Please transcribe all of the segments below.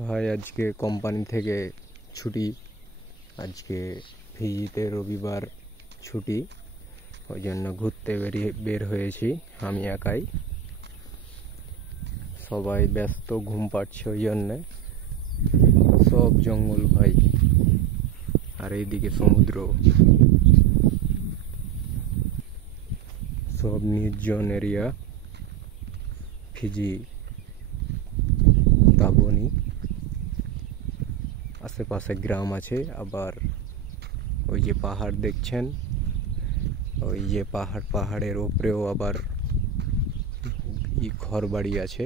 ভাই আজকে কোম্পানি থেকে ছুটি। আজকে ফিজিতে রবিবার ছুটি, ওই জন্য ঘুরতে বের হয়েছি। আমি একাই, সবাই ব্যস্ত, ঘুম পাচ্ছে, ওই জন্যে। সব জঙ্গল ভাই, আর এইদিকে সমুদ্র, সব নির্জন এরিয়া। ফিজি দাবনি, আশেপাশে গ্রাম আছে। আবার ওই যে পাহাড় দেখছেন, ওই যে পাহাড়ের উপরেও আবার ঘর বাড়ি আছে।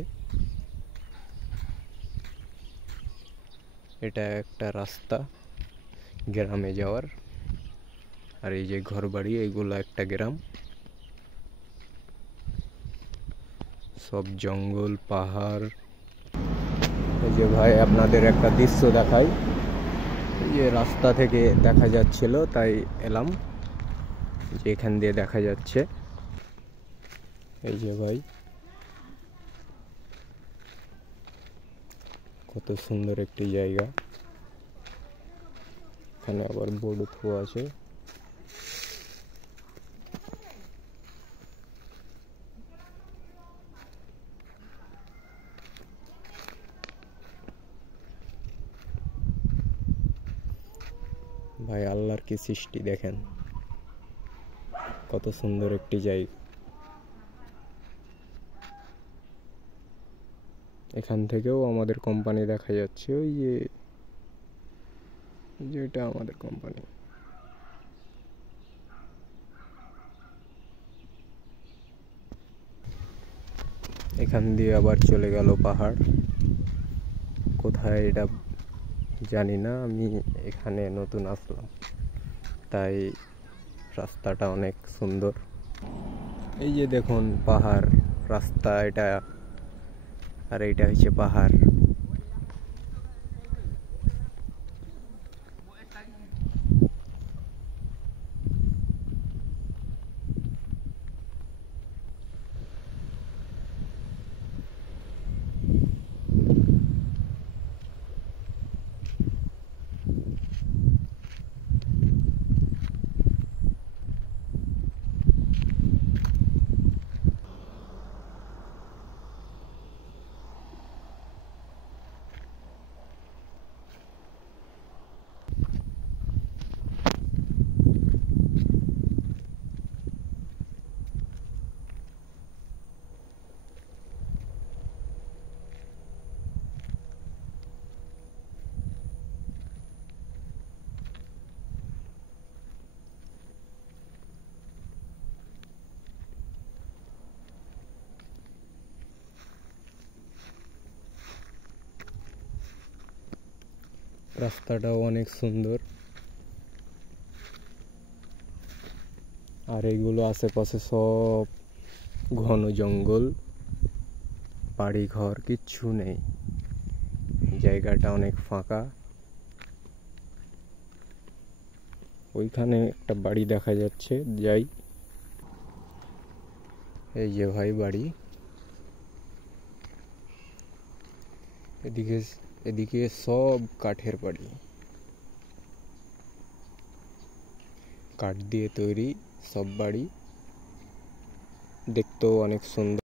এটা একটা রাস্তা গ্রামে যাওয়ার, আর এই যে ঘর বাড়ি, এইগুলো একটা গ্রাম। সব জঙ্গল, পাহাড়। এই যে ভাই আপনাদের একটা দৃশ্য দেখাই, এই যে রাস্তা থেকে দেখা যাচ্ছিল, তাই এলাম যে এখান দিয়ে দেখা যাচ্ছে। এই যে ভাই, কত সুন্দর একটি জায়গা। এখানে আবার বোর্ড থোয়া আছে। ভাই আল্লাহর কি সৃষ্টি দেখেন, কত সুন্দর একটি জায়গা। এখান থেকেও আমাদের কোম্পানি দেখা যাচ্ছে। ওই যে এটা আমাদের কোম্পানি। এখান দিয়ে আবার চলে গেল পাহাড়, কোথায় এটা জানি না। আমি এখানে নতুন আসলাম, তাই রাস্তাটা অনেক সুন্দর। এই যে দেখুন পাহাড়, রাস্তা এটা, আর এইটা হচ্ছে পাহাড়। রাস্তাটাও অনেক সুন্দর, আর এইগুলো আশেপাশে সব ঘন জঙ্গল, বাড়ি ঘর কিচ্ছু নেই। জায়গাটা অনেক ফাঁকা। ওইখানে একটা বাড়ি দেখা যাচ্ছে, যাই। এই যে ভাই বাড়ি, এদিকে এদিকে সব কাঠের বাড়ি, কাঠ দিয়ে তৈরি সব বাড়ি, দেখতেও অনেক সুন্দর।